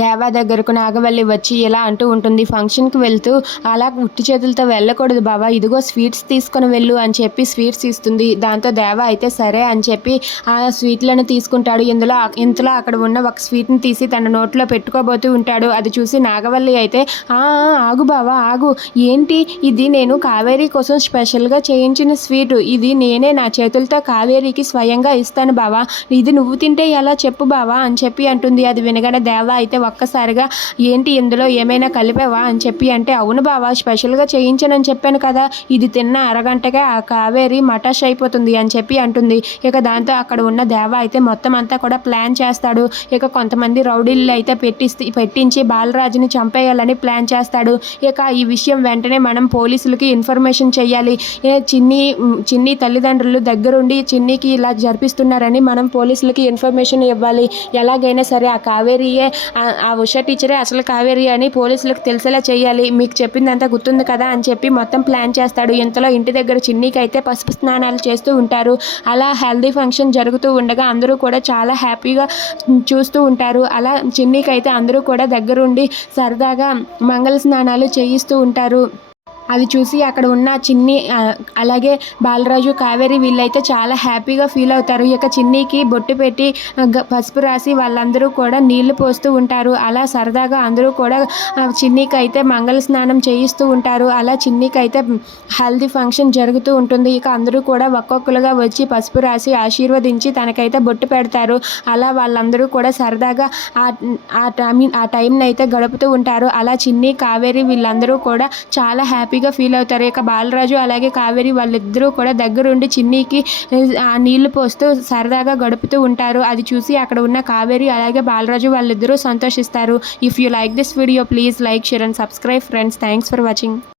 దేవా దగ్గరకు నాగవల్లి వచ్చి ఇలా అంటూ ఉంటుంది, ఫంక్షన్కి వెళ్తూ అలా ఉట్టి చేతులతో వెళ్ళకూడదు బావా, ఇదిగో స్వీట్స్ తీసుకొని వెళ్ళు అని చెప్పి స్వీట్స్ ఇస్తుంది. దాంతో దేవా అయితే సరే అని చెప్పి ఆ స్వీట్లను తీసుకుంటాడు. ఇంతలో అక్కడ ఉన్న ఒక స్వీట్ని తీసి తన నోట్లో పెట్టుకోబోతూ ఉంటాడు. అది చూసి నాగవల్లి అయితే ఆగు బావా ఆగు, ఏంటి ఇది, నేను కావేరీ కోసం స్పెషల్గా చేయించిన స్వీటు, ఇది నేనే నా చేతులతో కావేరీకి స్వయంగా ఇస్తాను బావా, ఇది నువ్వు తింటే ఎలా చెప్పు బావా అని చెప్పి అంటుంది. అది వినగానే దేవా అయితే ఒక్కసారిగా ఏంటి ఇందులో ఏమైనా కలిపావా అని చెప్పి అంటే, అవును బావా స్పెషల్గా చేయించానని చెప్పాను కదా, ఇది తిన్న అరగంటకే ఆ కావేరి మటాష్ అయిపోతుంది అని చెప్పి అంటుంది. ఇక దాంతో అక్కడ ఉన్న దేవా అయితే మొత్తం అంతా కూడా ప్లాన్ చేస్తాడు. ఇక కొంతమంది రౌడీలు అయితే పెట్టించి బాలరాజుని చంపేయాలని ప్లాన్ చేస్తాడు. ఇక ఈ విషయం వెంటనే మనం పోలీసులకి ఇన్ఫర్మేషన్ చెయ్యాలి. చిన్ని తల్లిదండ్రులు దగ్గరుండి చిన్నికి ఇలా జరిపిస్తున్నారని మనం పోలీసులకి ఇన్ఫర్మేషన్ ఇవ్వాలి. ఎలాగైనా సరే ఆ కావేరియే, ఆ ఉషా టీచరే అసలు కావేరి అని పోలీసులకు తెలిసేలా చేయాలి. మీకు చెప్పిందంతా గుర్తుంది కదా అని చెప్పి మొత్తం ప్లాన్ చేస్తాడు. ఇంతలో ఇంటి దగ్గర చిన్నికి అయితే పసుపు స్నానాలు చేస్తూ ఉంటారు. అలా హెల్దీ ఫంక్షన్ జరుగుతూ ఉండగా అందరూ కూడా చాలా హ్యాపీగా చూస్తూ ఉంటారు. అలా చిన్నికి అయితే అందరూ కూడా దగ్గరుండి సరదాగా మంగళ స్నానాలు చేయిస్తూ ఉంటారు. అది చూసి అక్కడ ఉన్న చిన్ని అలాగే బాలరాజు కావేరి వీళ్ళైతే చాలా హ్యాపీగా ఫీల్ అవుతారు. ఇక చిన్నికి బొట్టు పెట్టి పసుపు రాసి వాళ్ళందరూ కూడా నీళ్లు పోస్తూ ఉంటారు. అలా సరదాగా అందరూ కూడా చిన్నికి అయితే మంగళ స్నానం చేయిస్తూ ఉంటారు. అలా చిన్నికి అయితే హల్దీ ఫంక్షన్ జరుగుతూ ఉంటుంది. ఇక అందరూ కూడా ఒక్కొక్కరుగా వచ్చి పసుపు రాసి ఆశీర్వదించి తనకైతే బొట్టు పెడతారు. అలా వాళ్ళందరూ కూడా సరదాగా ఆ టైంని అయితే గడుపుతూ ఉంటారు. అలా చిన్ని కావేరి వీళ్ళందరూ కూడా చాలా హ్యాపీగా ఫీల్ అవుతారు. ఇక బాలరాజు అలాగే కావేరి వాళ్ళిద్దరూ కూడా దగ్గరుండి చిన్నికి ఆ నీళ్లు పోస్తూ సరదాగా గడుపుతూ ఉంటారు. అది చూసి అక్కడ ఉన్న కావేరి అలాగే బాలరాజు వాళ్ళిద్దరూ సంతోషిస్తారు. If you like this video please like, share and subscribe friends. Thanks for watching.